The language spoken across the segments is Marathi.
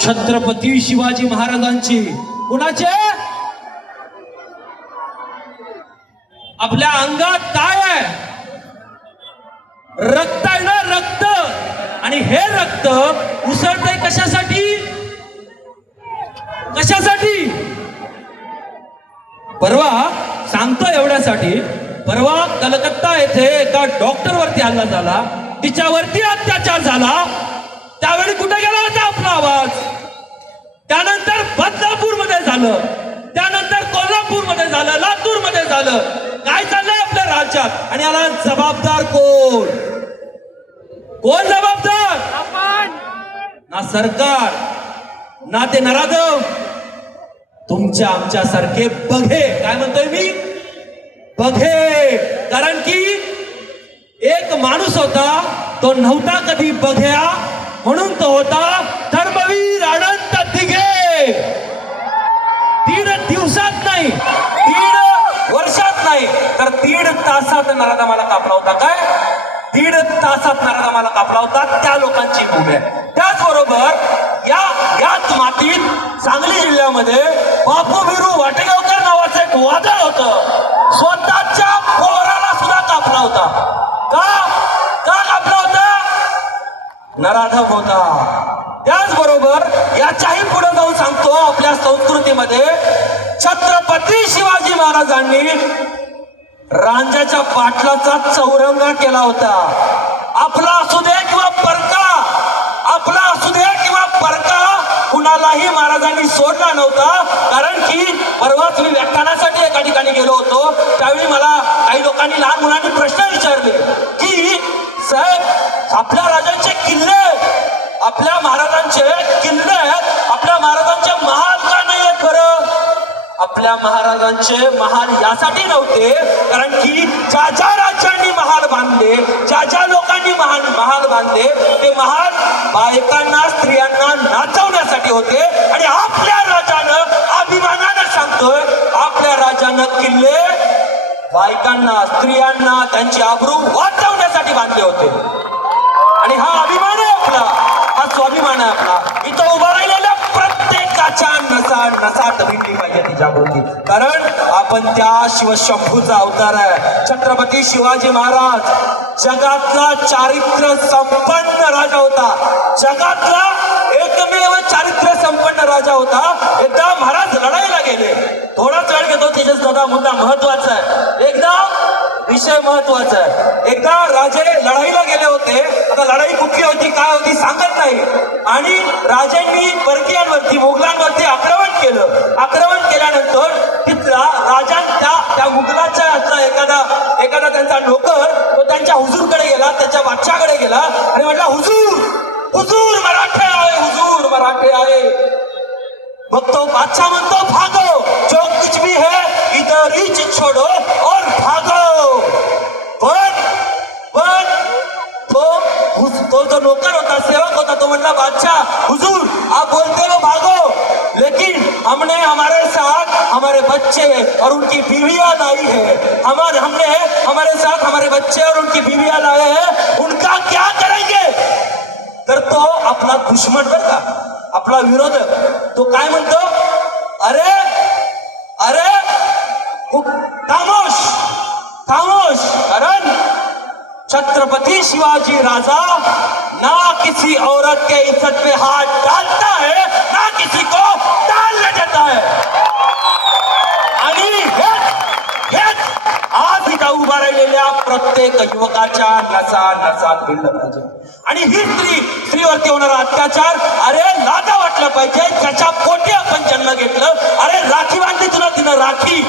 छत्रपती शिवाजी महाराजांची. कुणाचे? आपल्या अंगात काय आहे? रक्त आहे ना रक्त? आणि हे रक्त उसळतंय कशासाठी? कशासाठी? परवा सांगतो एवढ्यासाठी परवा कलकत्ता येथे एका डॉक्टर वरती हल्ला झाला. तिच्यावरती अत्याचार झाला. त्यावेळी कुठे गेला होता आपला आवाज? त्यानंतर बदलापूरमध्ये झालं. त्यानंतर कोल्हापूरमध्ये झालं लातूरमध्ये झालं. काय चाललंय आपल्या राज्यात? आणि याला जबाबदार कोण? कोण जबाबदार? ना सरकार ना ते नराधम. तुमच्या आमच्या सारखे बघे. काय म्हणतोय मी? बघे. कारण की एक माणूस होता तो नव्हता कधी बघ्या. म्हणून तो होता धर्मवीर अनंत दिघे तीन दिवसात नाही तीन वर्षात नाही तर दीड तासात नारादा मला कापला होता काय? दीड तासात नारादा मला कापला होता त्या लोकांची भूमी. आहे त्याचबरोबर या याच मातीत सांगली जिल्ह्यामध्ये बापू बिरू वाटेगावकर नावाचं एक वादळ होतं. स्वतःच्या पोराला सुद्धा कापला होता. का? नराधम होता. त्याचबरोबर याच्याही पुढे जाऊन सांगतो आपल्या संस्कृतीमध्ये छत्रपती शिवाजी महाराजांनी रांजाच्या पाटलाचा चौरंगा केला होता. आपला असू दे किंवा परका आपला असू दे किंवा परका कुणालाही महाराजांनी सोडला नव्हता. कारण की परवाच मी व्याख्यानासाठी एका ठिकाणी गेलो होतो. त्यावेळी मला काही लोकांनी लहान मुलांनी प्रश्न विचारले की साहेब आपल्या राजांचे किल्ले आपल्या महाराजांचे किल्ले आहेत. आपल्या महाराजांचे महाल का नाही आहेत बरं आपल्या महाराजांचे महाल यासाठी नव्हते कारण की ज्या ज्या राज्यांनी महाल बांधले ज्या ज्या लोकांनी महाल महाल बांधले ते महाल बायकांना स्त्रियांना नाचवण्यासाठी होते. आणि आपल्या राजानं अभिमानानं सांगतोय आपल्या राजानं किल्ले बायकांना स्त्रियांना त्यांची आबरू वाट बांधले होते. आणि हा अभिमान आहे आपला. हा स्वाभिमान आहे आपला. इथं उभा राहिलेल्या प्रत्येकाच्या नसा नसात भिंडी पाहिजे तिच्या कारण आपण त्या शिवशंभूचा अवतार आहे. छत्रपती शिवाजी महाराज जगातला चारित्र्य संपन्न राजा होता. जगातला एकमेव चारित्र्य संपन्न राजा होता. एकदा महाराज लढायला गेले. थोडाच वेळ घेतो तिथेच दादा मुद्दा महत्त्वाचा आहे. एकदा विषय महत्त्वाचा आहे. एकदा राजे लढाईला गेले होते. आता लढाई कुठली होती काय होती सांगत नाही. आणि राजांनी परकीयांवरती मुघलांवरती आक्रमण केलं. आक्रमण केल्यानंतर तिथला राजा त्या त्या मुघलाच्या एखादा एखादा त्यांचा नोकर तो त्यांच्या हुजूरकडे गेला त्याच्या बादशाकडे गेला. आणि म्हटला हुजूर हुजूर मराठे आहे हुजूर मराठे आहे. मग तो बादशाह म्हणतो भागो जो कुछ भी है इधर ही छोड़ो और भागो. पण पण तो तो जो नोकर होता सेवक होता तो म्हणला बादशाह हुजूर आप बोलते हो भागो. लेकिन हमने हमारे साथ हमारे बच्चे और उनकी बीवियां लाई है। हमारे हमने हमारे साथ हमारे बच्चे और उनकी बीवियां लाए हैं। उनका क्या करेंगे? तर तो आपला दुश्मन बर का आपला विरोधक तो काय म्हणतो? अरे अरे खूप छत्रपति शिवाजी राजा ना किसी औरत के इज्जत पे हाथ डालता है ना किसी को डालने देता है। आणि हेच हेच आज इथं उभा राहिलेल्या प्रत्येक युवकाच्या नसा नसात भिडलं पाहिजे. आणि ही स्त्री स्त्रीवरती होणारा अत्याचार अरे लाजा वाटलं पाहिजे ज्याच्या पोटी आपण जन्म घेतलं अरे राखी बांधली तुला तिनं राखी.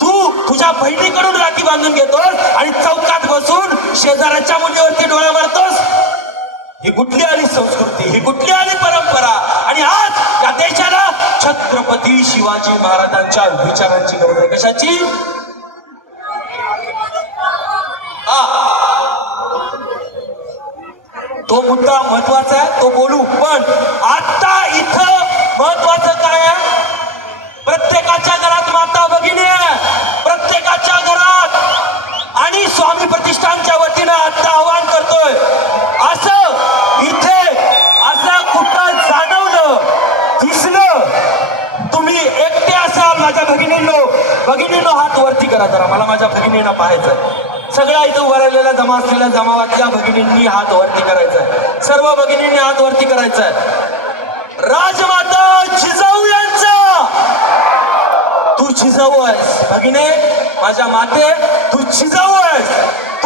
तू तुझ्या बहिणीकडून राखी बांधून घेतोस आणि चौकात बसून शेजाऱ्याच्या मुलीवरती डोळा मारतोस. ही कुठली आली संस्कृती? ही कुठली आली परंपरा? आणि आज या देशाला छत्रपती शिवाजी महाराजांच्या विचारांची गरज आहे. कशाची? हा. तो मुद्दा महत्त्वाचा आहे तो बोलू. पण आता इथं महत्वाचं काय आहे प्रत्येकाच्या घरात माता भगिनी आहे प्रत्येकाच्या घरात आणि स्वामी प्रतिष्ठानच्या वतीनं आता आवाहन करतोय असं इथे असं कुठं जाणवलं भगिनीनं हात वरती करा जरा. मला माझ्या भगिनीनं पाहायचंय. सगळ्या इथं उभं राहिलेल्या जमा असलेल्या जमावातल्या भगिनींनी हात वरती करायचा आहे सर्व भगिनींनी हात वरती करायचा आहे राजमाता जिजाऊ यांचा! तू जिजाऊ आहेस. भगिने माझ्या माते तू जिजाऊ आहेस.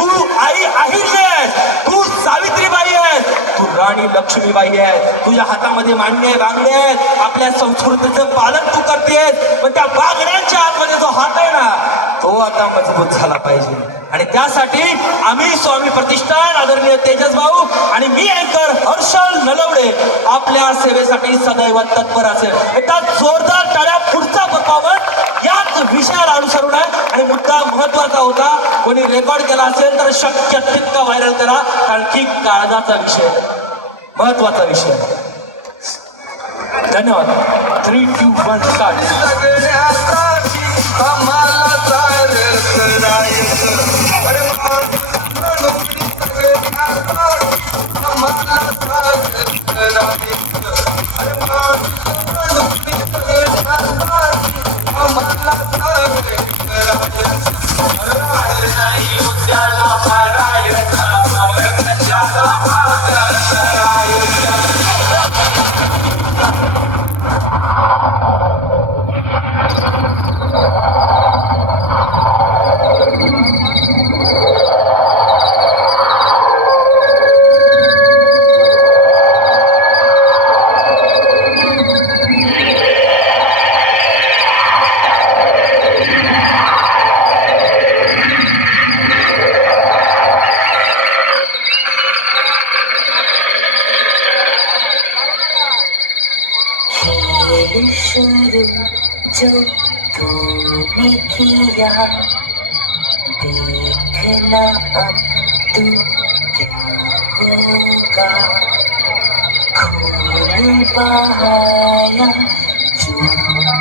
तू आई अहिल्य आहेस. तू सावित्रीबाई आहेस. तू राणी लक्ष्मीबाई आहेस. तुझ्या हातामध्ये मान्य बांगडे आहेत. आपल्या संस्कृतीचं पालन तू करतेस. पण त्या बांगड्यांच्या आतमध्ये जो हात आहे ना तो आता मजबूत झाला पाहिजे. आणि त्यासाठी आम्ही स्वामी प्रतिष्ठान आदरणीय तेजस भाऊ आणि मी अँकर हर्षल नलवडे आपल्या सेवेसाठी सदैव तत्पर असेल. एकदा जोरदार टाळ्या पुढचा परफॉर्मन्स विषयाला अनुसरून आहे. आणि मुद्दा महत्त्वाचा होता. कोणी रेकॉर्ड केला असेल तर शक्य तितका व्हायरल करा. कारण की काळजाचा विषय महत्त्वाचा विषय धन्यवाद. थ्री टू वन स्टार्ट नाही जो तूने किया देखना अब तू क्या होगा। खून बहाया जो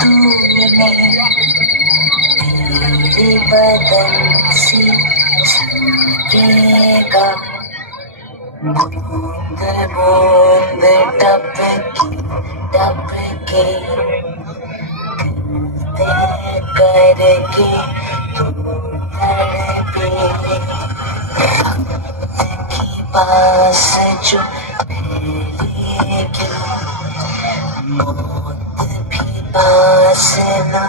तूने तेरे बदन से छलकेगा बूंद बूंद टपकी टपके। दिल करके तू तड़पे वक्त की पास जो फैलेगी मौत भी पास न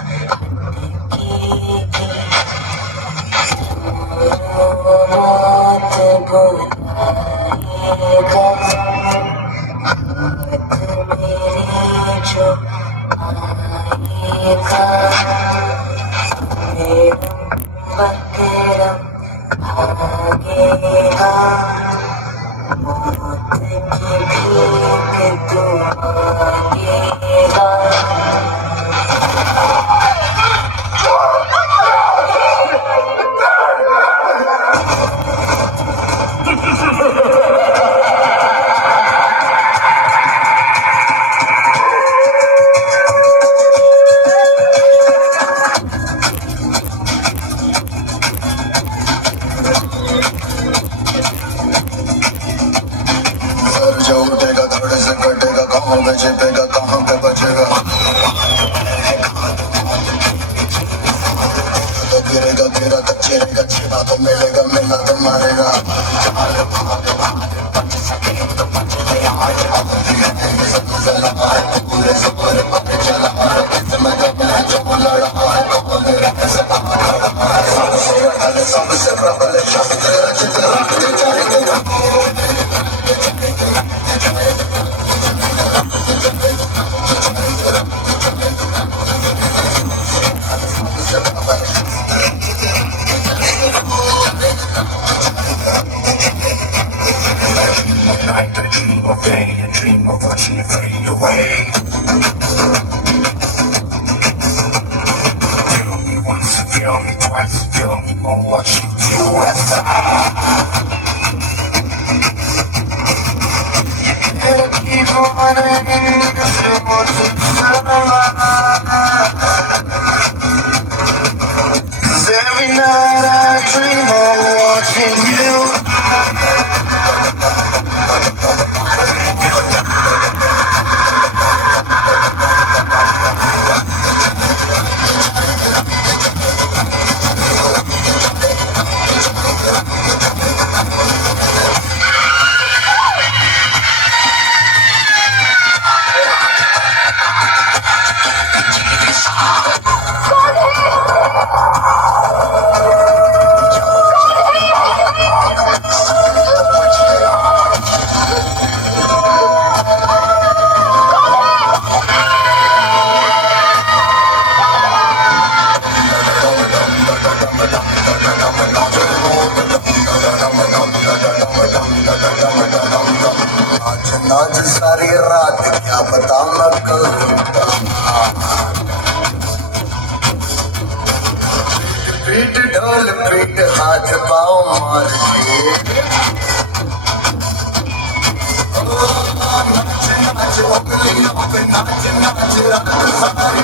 हटकेगी मौत बुलाएगा Oh, सबसे प्रबल शब्द चित्र जाएगा night I dream of day and dream of watching you fade Sabari